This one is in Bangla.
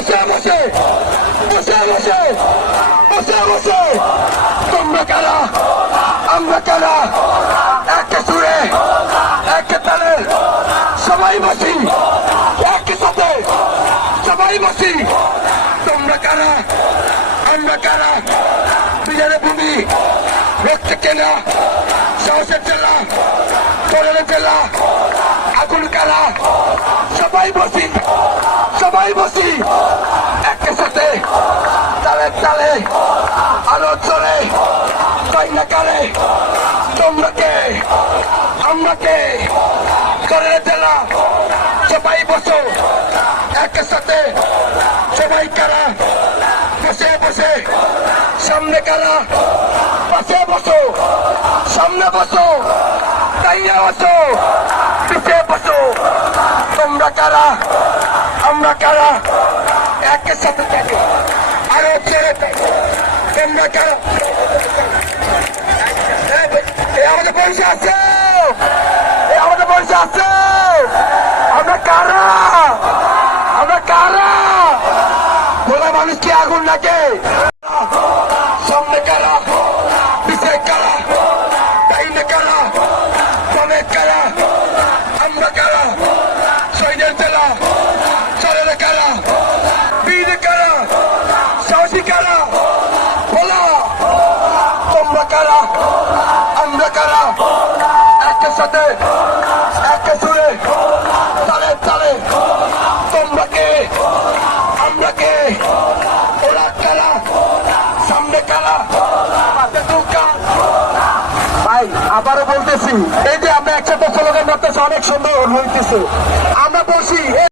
বসে বসে। বসে বসে। বসে বসে। তোমরা কারা? আমরা কারা? একে সুরে একে তালে। সবাই বসি একই সাথে। সবাই বসি। তোমরা কারা? আমরা কারা? বিজয় ভূমি, রক্ত কেনা, সাহসের জেলা জেলা আগুন কারা? সবাই বসি। সবাই বসি। একে সাথে, তালে তালে আলো চলে তাই না কারে? তোমরা কে? করে জেলা সবাই বসো। একে সাথে, সবাই কারা? বসে বসে। সামনে কারা? পাশে বসো। সামনে বসো। তাইয়া বসো। পিছে তোমরা কারা? আমরা কারা? একের সাথে থাকো। আরও ছেড়ে থাকো তোমরা কারা? আমাদের বয়সে আছে। আমাদের বয়সে আছে। আমরা কারা? আমরা কারা? বলা মানুষ কি আগুন লাগে? আমরা কারা? সাথে একে সুরে তালে তালে। তোমরা কে? আমরা কে? সামনে ভাই, আবারও বলতেছি, এই যে আমরা একসাথে স্লোগান করতেছি অনেক সুন্দর হইতেছে। আমরা এই